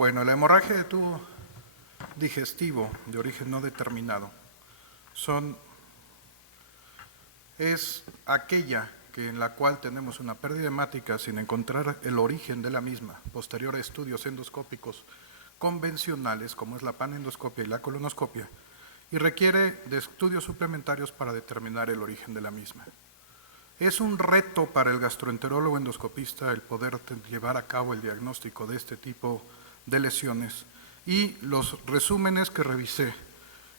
Bueno, la hemorragia de tubo digestivo de origen no determinado es aquella en la cual tenemos una pérdida hemática sin encontrar el origen de la misma, posterior a estudios endoscópicos convencionales como es la panendoscopia y la colonoscopia, y requiere de estudios suplementarios para determinar el origen de la misma. Es un reto para el gastroenterólogo endoscopista el poder llevar a cabo el diagnóstico de este tipo de lesiones, y los resúmenes que revisé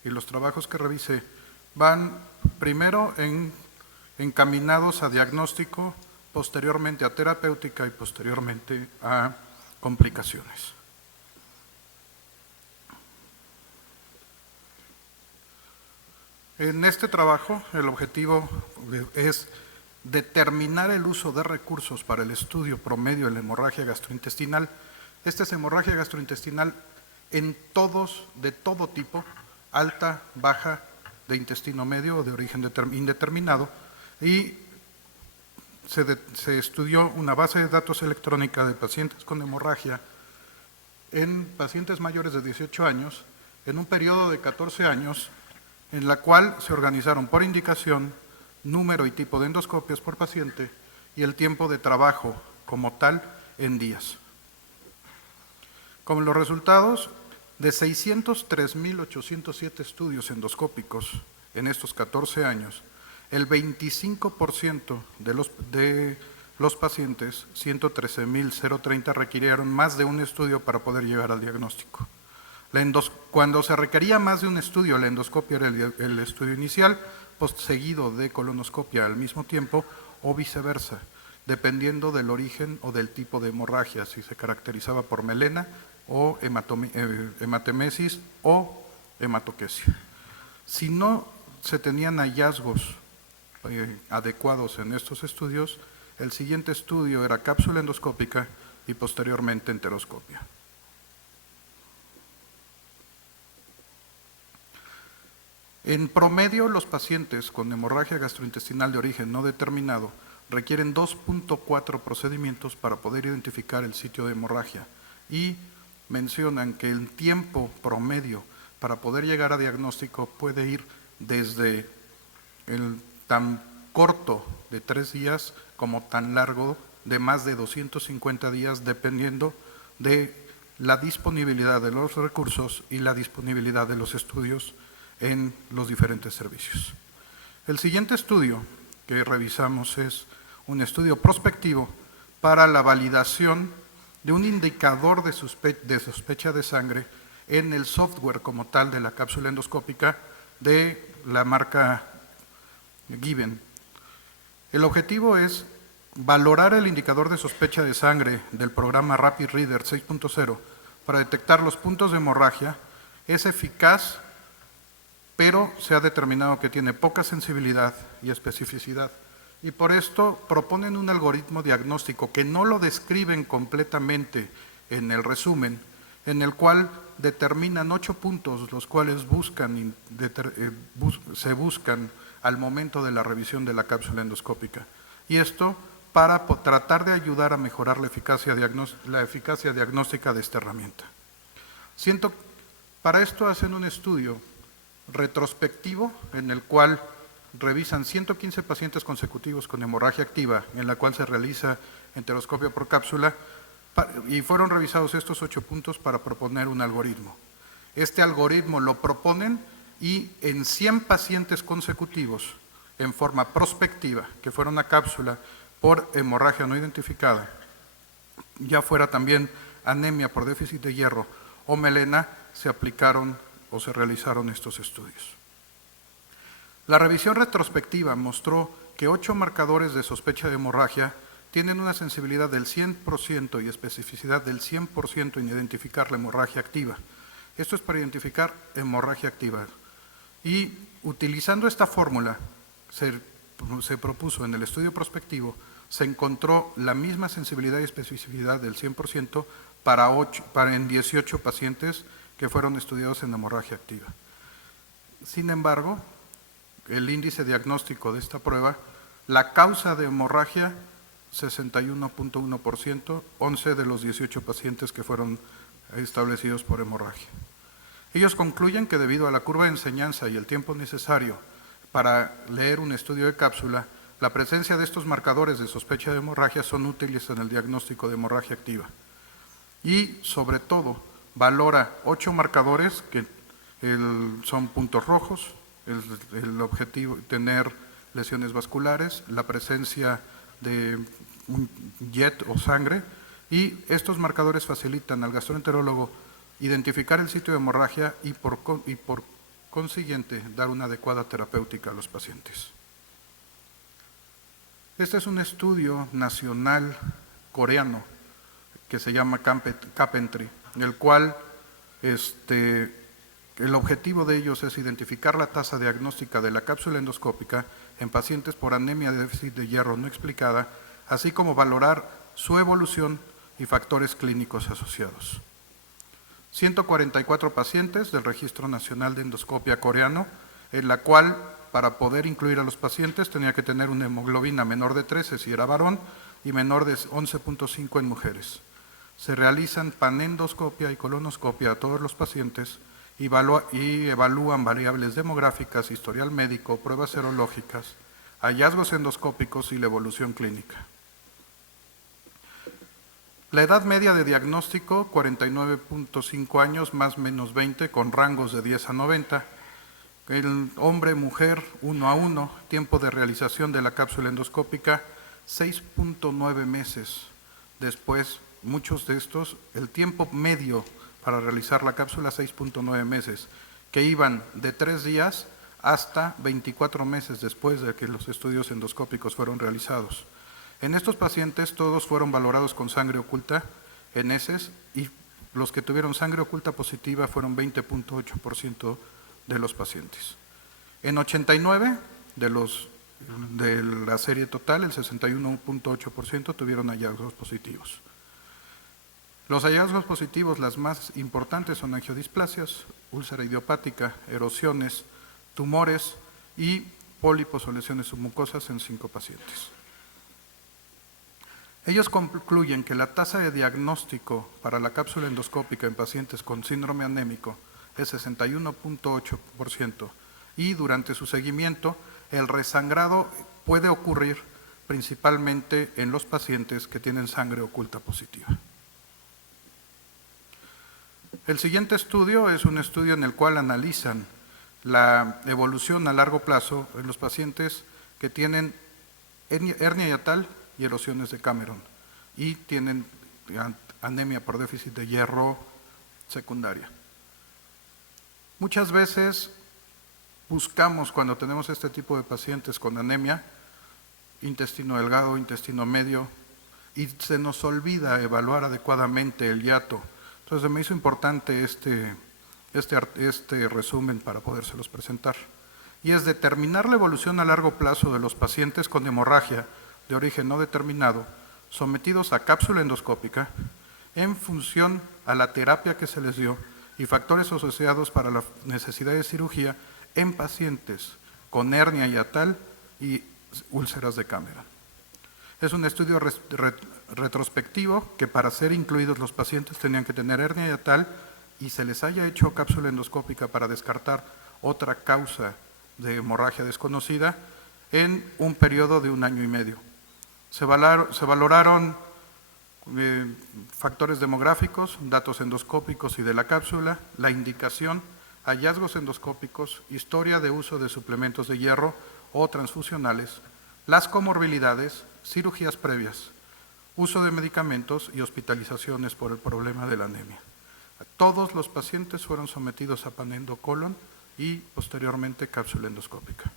y los trabajos que revisé van primero encaminados a diagnóstico, posteriormente a terapéutica y posteriormente a complicaciones. En este trabajo el objetivo es determinar el uso de recursos para el estudio promedio de la hemorragia gastrointestinal. Esta es hemorragia gastrointestinal en todos, de todo tipo, alta, baja, de intestino medio o de origen indeterminado, y se estudió una base de datos electrónica de pacientes con hemorragia en pacientes mayores de 18 años en un periodo de 14 años, en la cual se organizaron por indicación, número y tipo de endoscopias por paciente y el tiempo de trabajo como tal en días. Como los resultados de 603.807 estudios endoscópicos en estos 14 años, el 25% de los pacientes, 113.030, requirieron más de un estudio para poder llegar al diagnóstico. Cuando se requería más de un estudio, la endoscopia era el estudio inicial, seguido de colonoscopia al mismo tiempo, o viceversa, dependiendo del origen o del tipo de hemorragia, si se caracterizaba por melena o hematemesis o hematoquesia. Si no se tenían hallazgos adecuados en estos estudios, el siguiente estudio era cápsula endoscópica y posteriormente enteroscopia. En promedio, los pacientes con hemorragia gastrointestinal de origen no determinado requieren 2.4 procedimientos para poder identificar el sitio de hemorragia, y mencionan que el tiempo promedio para poder llegar a diagnóstico puede ir desde el tan corto de 3 días como tan largo de más de 250 días, dependiendo de la disponibilidad de los recursos y la disponibilidad de los estudios en los diferentes servicios. El siguiente estudio que revisamos es un estudio prospectivo para la validación de un indicador de sospecha de sangre en el software como tal de la cápsula endoscópica de la marca Given. El objetivo es valorar el indicador de sospecha de sangre del programa Rapid Reader 6.0 para detectar los puntos de hemorragia. Es eficaz, pero se ha determinado que tiene poca sensibilidad y especificidad, y por esto proponen un algoritmo diagnóstico que no lo describen completamente en el resumen, en el cual determinan 8 puntos, los cuales se buscan al momento de la revisión de la cápsula endoscópica, y esto para tratar de ayudar a mejorar la eficacia diagnóstica de esta herramienta. Para esto hacen un estudio retrospectivo en el cual revisan 115 pacientes consecutivos con hemorragia activa, en la cual se realiza enteroscopia por cápsula, y fueron revisados estos 8 puntos para proponer un algoritmo. Este algoritmo lo proponen y en 100 pacientes consecutivos, en forma prospectiva, que fueron a cápsula por hemorragia no identificada, ya fuera también anemia por déficit de hierro o melena, se aplicaron o se realizaron estos estudios. La revisión retrospectiva mostró que 8 marcadores de sospecha de hemorragia tienen una sensibilidad del 100% y especificidad del 100% en identificar la hemorragia activa. Esto es para identificar hemorragia activa. Y utilizando esta fórmula, se propuso en el estudio prospectivo, se encontró la misma sensibilidad y especificidad del 100% en 18 pacientes que fueron estudiados en hemorragia activa. Sin embargo, el índice diagnóstico de esta prueba, la causa de hemorragia, 61.1%, 11 de los 18 pacientes que fueron establecidos por hemorragia. Ellos concluyen que debido a la curva de enseñanza y el tiempo necesario para leer un estudio de cápsula, la presencia de estos marcadores de sospecha de hemorragia son útiles en el diagnóstico de hemorragia activa. Y sobre todo, valora 8 marcadores que son puntos rojos, el objetivo tener lesiones vasculares, la presencia de un jet o sangre, y estos marcadores facilitan al gastroenterólogo identificar el sitio de hemorragia y por consiguiente dar una adecuada terapéutica a los pacientes. Este es un estudio nacional coreano que se llama CAPENTRY, en el cual el objetivo de ellos es identificar la tasa diagnóstica de la cápsula endoscópica en pacientes por anemia de déficit de hierro no explicada, así como valorar su evolución y factores clínicos asociados. 144 pacientes del Registro Nacional de Endoscopia coreano, en la cual para poder incluir a los pacientes tenía que tener una hemoglobina menor de 13 si era varón y menor de 11.5 en mujeres. Se realizan panendoscopia y colonoscopia a todos los pacientes y evalúan variables demográficas, historial médico, pruebas serológicas, hallazgos endoscópicos y la evolución clínica. La edad media de diagnóstico, 49.5 años, más o menos 20, con rangos de 10 a 90. El hombre-mujer, 1 a 1, tiempo de realización de la cápsula endoscópica, 6.9 meses. Después, muchos de estos, el tiempo medio para realizar la cápsula, 6.9 meses, que iban de 3 días hasta 24 meses después de que los estudios endoscópicos fueron realizados. En estos pacientes todos fueron valorados con sangre oculta en heces y los que tuvieron sangre oculta positiva fueron 20.8% de los pacientes. En 89 de la serie total, el 61.8% tuvieron hallazgos positivos. Los hallazgos positivos, las más importantes son angiodisplasias, úlcera idiopática, erosiones, tumores y pólipos o lesiones submucosas en 5 pacientes. Ellos concluyen que la tasa de diagnóstico para la cápsula endoscópica en pacientes con síndrome anémico es 61.8% y durante su seguimiento el resangrado puede ocurrir principalmente en los pacientes que tienen sangre oculta positiva. El siguiente estudio es un estudio en el cual analizan la evolución a largo plazo en los pacientes que tienen hernia hiatal y erosiones de Cameron y tienen anemia por déficit de hierro secundaria. Muchas veces buscamos, cuando tenemos este tipo de pacientes con anemia, intestino delgado, intestino medio, y se nos olvida evaluar adecuadamente el hiato. Entonces me hizo importante este resumen para podérselos presentar. Y es determinar la evolución a largo plazo de los pacientes con hemorragia de origen no determinado, sometidos a cápsula endoscópica, en función a la terapia que se les dio y factores asociados para la necesidad de cirugía en pacientes con hernia hiatal y úlceras de Cameron. Es un estudio retrospectivo que para ser incluidos los pacientes tenían que tener hernia hiatal y se les haya hecho cápsula endoscópica para descartar otra causa de hemorragia desconocida en un periodo de 1 año y medio. Se valoraron factores demográficos, datos endoscópicos y de la cápsula, la indicación, hallazgos endoscópicos, historia de uso de suplementos de hierro o transfusionales, las comorbilidades, cirugías previas, uso de medicamentos y hospitalizaciones por el problema de la anemia. Todos los pacientes fueron sometidos a panendocolon y posteriormente cápsula endoscópica.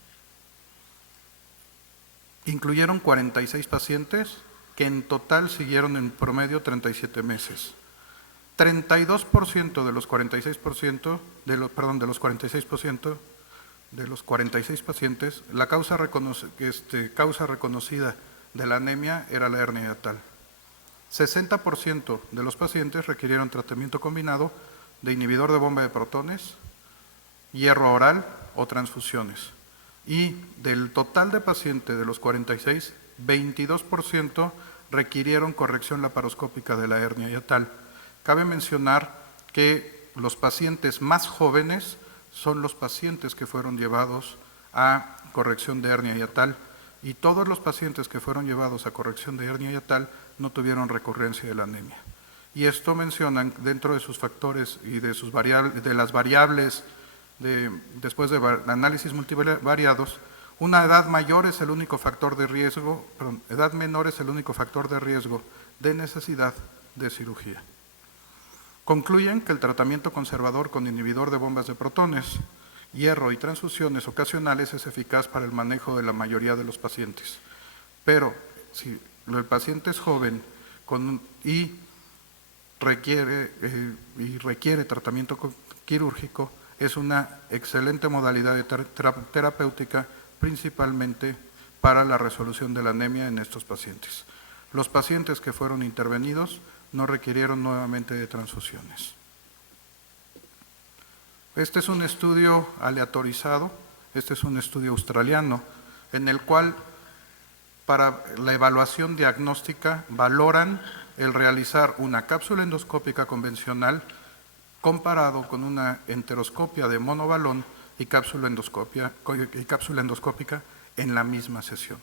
Incluyeron 46 pacientes que en total siguieron en promedio 37 meses. 32% de los 46%, de los 46 pacientes, la causa reconocida de la anemia era la hernia hiatal. 60% de los pacientes requirieron tratamiento combinado de inhibidor de bomba de protones, hierro oral o transfusiones. Y del total de pacientes de los 46, 22% requirieron corrección laparoscópica de la hernia hiatal. Cabe mencionar que los pacientes más jóvenes son los pacientes que fueron llevados a corrección de hernia hiatal, y todos los pacientes que fueron llevados a corrección de hernia hiatal no tuvieron recurrencia de la anemia. Y esto mencionan dentro de sus factores y de las variables después de análisis multivariados. Una edad mayor es el único factor de riesgo, edad menor es el único factor de riesgo de necesidad de cirugía. Concluyen que el tratamiento conservador con inhibidor de bombas de protones, hierro y transfusiones ocasionales es eficaz para el manejo de la mayoría de los pacientes. Pero si el paciente es joven y requiere tratamiento quirúrgico, es una excelente modalidad terapéutica, principalmente para la resolución de la anemia en estos pacientes. Los pacientes que fueron intervenidos no requirieron nuevamente de transfusiones. Este es un estudio aleatorizado, este es un estudio australiano, en el cual para la evaluación diagnóstica valoran el realizar una cápsula endoscópica convencional comparado con una enteroscopia de monobalón y cápsula endoscópica en la misma sesión.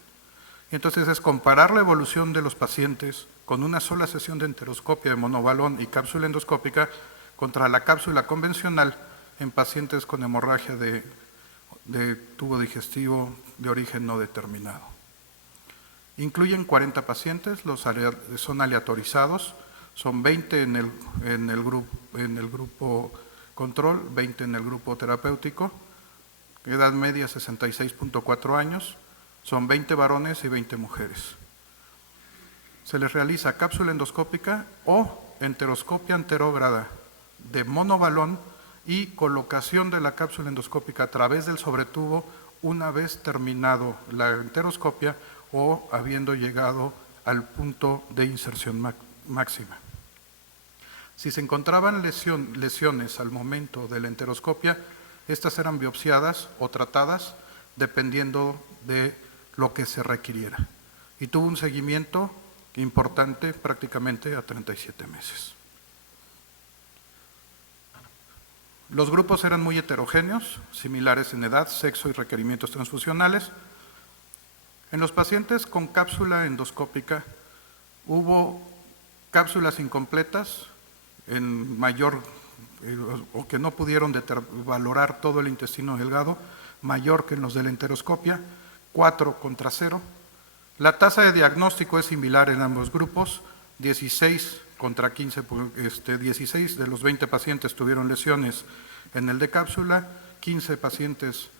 Entonces es comparar la evolución de los pacientes con una sola sesión de enteroscopia de monobalón y cápsula endoscópica contra la cápsula convencional en pacientes con hemorragia de tubo digestivo de origen no determinado. Incluyen 40 pacientes, son aleatorizados, son 20 en el grupo control, 20 en el grupo terapéutico, edad media 66.4 años, son 20 varones y 20 mujeres. Se les realiza cápsula endoscópica o enteroscopia anterógrada de monobalón y colocación de la cápsula endoscópica a través del sobretubo una vez terminado la enteroscopia o habiendo llegado al punto de inserción máxima. Si se encontraban lesiones al momento de la enteroscopia, estas eran biopsiadas o tratadas dependiendo de lo que se requiriera. Y tuvo un seguimiento importante prácticamente a 37 meses. Los grupos eran muy heterogéneos, similares en edad, sexo y requerimientos transfusionales. En los pacientes con cápsula endoscópica hubo cápsulas incompletas en mayor o que no pudieron valorar todo el intestino delgado, mayor que en los de la enteroscopia, 4 contra 0. La tasa de diagnóstico es similar en ambos grupos, 16 contra 15, 16 de los 20 pacientes tuvieron lesiones en el de cápsula, 15 pacientes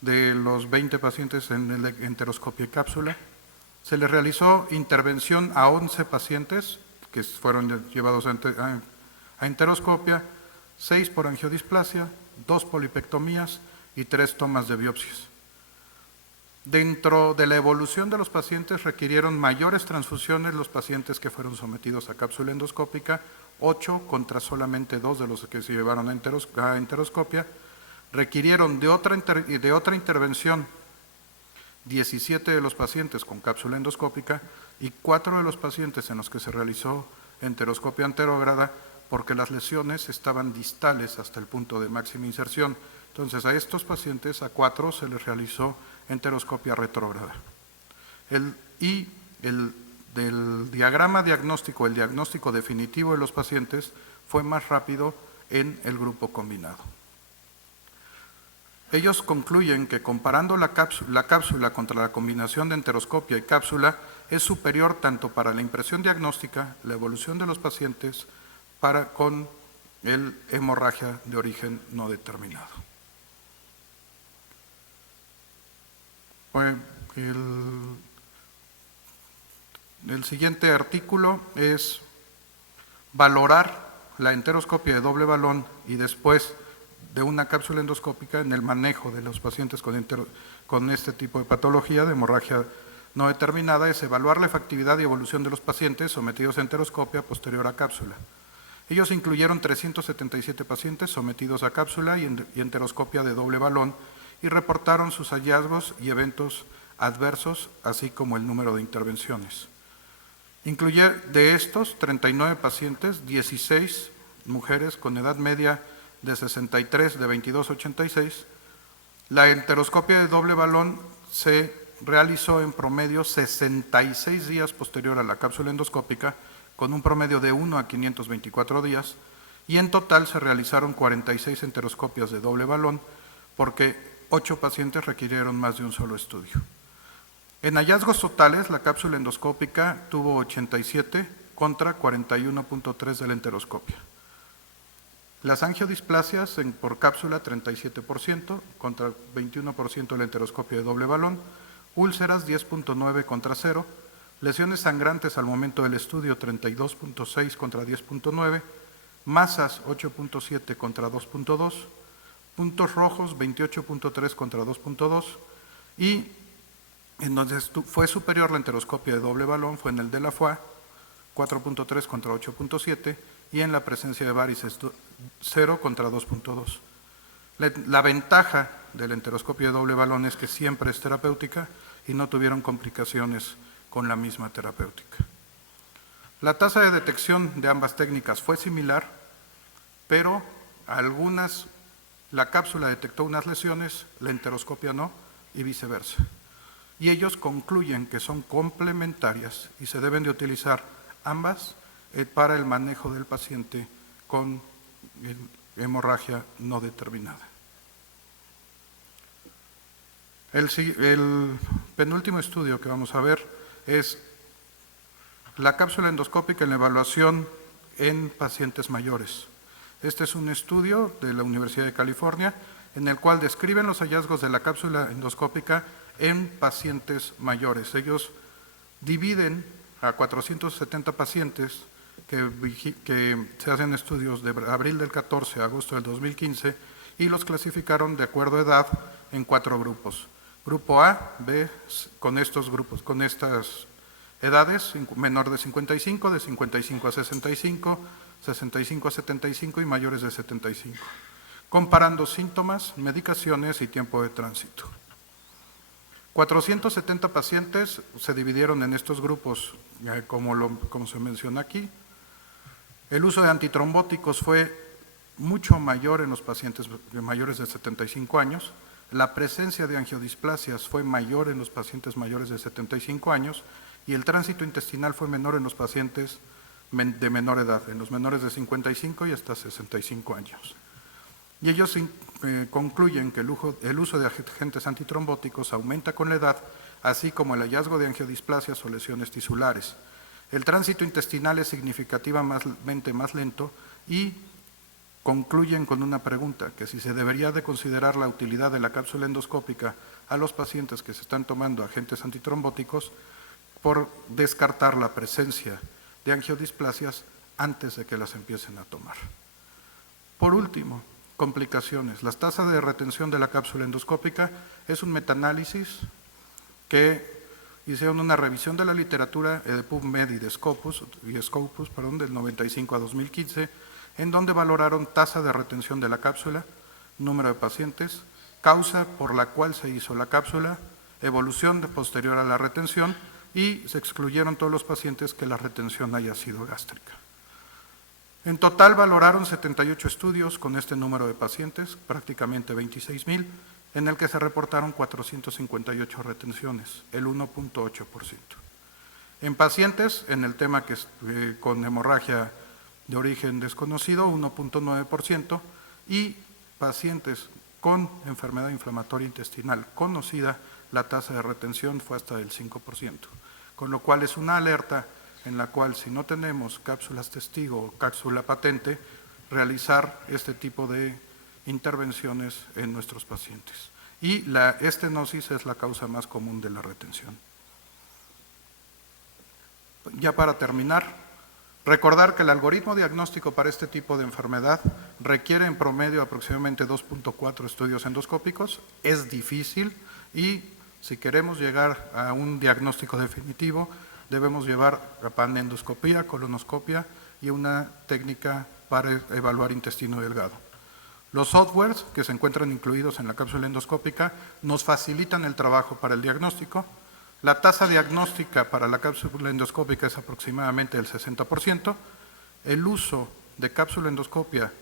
de los 20 pacientes en el de enteroscopia y cápsula. Se les realizó intervención a 11 pacientes que fueron llevados a enteroscopia, 6 por angiodisplasia, 2 polipectomías y 3 tomas de biopsias. Dentro de la evolución de los pacientes requirieron mayores transfusiones los pacientes que fueron sometidos a cápsula endoscópica, 8 contra solamente 2 de los que se llevaron a enteroscopia. Requirieron de otra intervención 17 de los pacientes con cápsula endoscópica y 4 de los pacientes en los que se realizó enteroscopia anterógrada porque las lesiones estaban distales hasta el punto de máxima inserción. Entonces a estos pacientes, a 4, se les realizó enteroscopia retrógrada. Del diagrama diagnóstico, el diagnóstico definitivo de los pacientes fue más rápido en el grupo combinado. Ellos concluyen que comparando la cápsula contra la combinación de enteroscopia y cápsula es superior tanto para la impresión diagnóstica, la evolución de los pacientes, con el hemorragia de origen no determinado. El siguiente artículo es valorar la enteroscopia de doble balón y después de una cápsula endoscópica en el manejo de los pacientes con este tipo de patología de hemorragia no determinada, es evaluar la efectividad y evolución de los pacientes sometidos a enteroscopia posterior a cápsula. Ellos incluyeron 377 pacientes sometidos a cápsula y enteroscopia de doble balón y reportaron sus hallazgos y eventos adversos, así como el número de intervenciones. De estos 39 pacientes, 16 mujeres con edad media de 63, de 22,86. La enteroscopia de doble balón se realizó en promedio 66 días posterior a la cápsula endoscópica, con un promedio de 1 a 524 días, y en total se realizaron 46 enteroscopias de doble balón, porque 8 pacientes requirieron más de un solo estudio. En hallazgos totales, la cápsula endoscópica tuvo 87 contra 41.3 de la enteroscopia. Las angiodisplasias por cápsula, 37% contra 21% de la enteroscopia de doble balón. Úlceras, 10.9 contra 0. Lesiones sangrantes al momento del estudio, 32.6 contra 10.9. Masas, 8.7 contra 2.2. Puntos rojos, 28.3 contra 2.2. Y en donde fue superior la enteroscopia de doble balón fue en el de la foie, 4.3 contra 8.7, y en la presencia de varices, 0 contra 2.2. La ventaja de la enteroscopia de doble balón es que siempre es terapéutica y no tuvieron complicaciones con la misma terapéutica. La tasa de detección de ambas técnicas fue similar, pero la cápsula detectó unas lesiones, la enteroscopia no, y viceversa. Y ellos concluyen que son complementarias y se deben de utilizar ambas para el manejo del paciente con hemorragia no determinada. El penúltimo estudio que vamos a ver es la cápsula endoscópica en la evaluación en pacientes mayores. Este es un estudio de la Universidad de California en el cual describen los hallazgos de la cápsula endoscópica en pacientes mayores. Ellos dividen a 470 pacientes que se hacen estudios de abril del 14 a agosto del 2015 y los clasificaron de acuerdo a edad en 4 grupos. Grupo A, B, con estas edades, menor de 55, de 55 a 65, 65 a 75 y mayores de 75, comparando síntomas, medicaciones y tiempo de tránsito. 470 pacientes se dividieron en estos grupos, como se menciona aquí. El uso de antitrombóticos fue mucho mayor en los pacientes mayores de 75 años. La presencia de angiodisplasias fue mayor en los pacientes mayores de 75 años y el tránsito intestinal fue menor en los pacientes de menor edad, en los menores de 55 y hasta 65 años. Y ellos concluyen que el uso de agentes antitrombóticos aumenta con la edad, así como el hallazgo de angiodisplasias o lesiones tisulares. El tránsito intestinal es significativamente más lento y concluyen con una pregunta, que si se debería de considerar la utilidad de la cápsula endoscópica a los pacientes que se están tomando agentes antitrombóticos por descartar la presencia de angiodisplasias antes de que las empiecen a tomar. Por último, complicaciones. Las tasas de retención de la cápsula endoscópica es un metaanálisis que hicieron una revisión de la literatura de PubMed y de Scopus del 95 a 2015, en donde valoraron tasa de retención de la cápsula, número de pacientes, causa por la cual se hizo la cápsula, evolución posterior a la retención, y se excluyeron todos los pacientes que la retención haya sido gástrica. En total valoraron 78 estudios con este número de pacientes, prácticamente 26,000, en el que se reportaron 458 retenciones, el 1.8%. En pacientes, en el tema que con hemorragia de origen desconocido, 1.9%, y pacientes con enfermedad inflamatoria intestinal conocida, la tasa de retención fue hasta del 5%, con lo cual es una alerta en la cual, si no tenemos cápsulas testigo o cápsula patente, realizar este tipo de intervenciones en nuestros pacientes. Y la estenosis es la causa más común de la retención. Ya para terminar, recordar que el algoritmo diagnóstico para este tipo de enfermedad requiere en promedio aproximadamente 2.4 estudios endoscópicos, es difícil y si queremos llegar a un diagnóstico definitivo, debemos llevar a panendoscopía, colonoscopia y una técnica para evaluar intestino delgado. Los softwares que se encuentran incluidos en la cápsula endoscópica nos facilitan el trabajo para el diagnóstico. La tasa diagnóstica para la cápsula endoscópica es aproximadamente del 60%. El uso de cápsula endoscopia,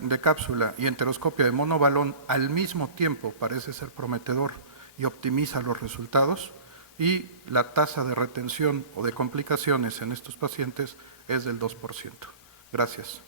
de cápsula y enteroscopia de monobalón al mismo tiempo parece ser prometedor y optimiza los resultados, y la tasa de retención o de complicaciones en estos pacientes es del 2%. Gracias.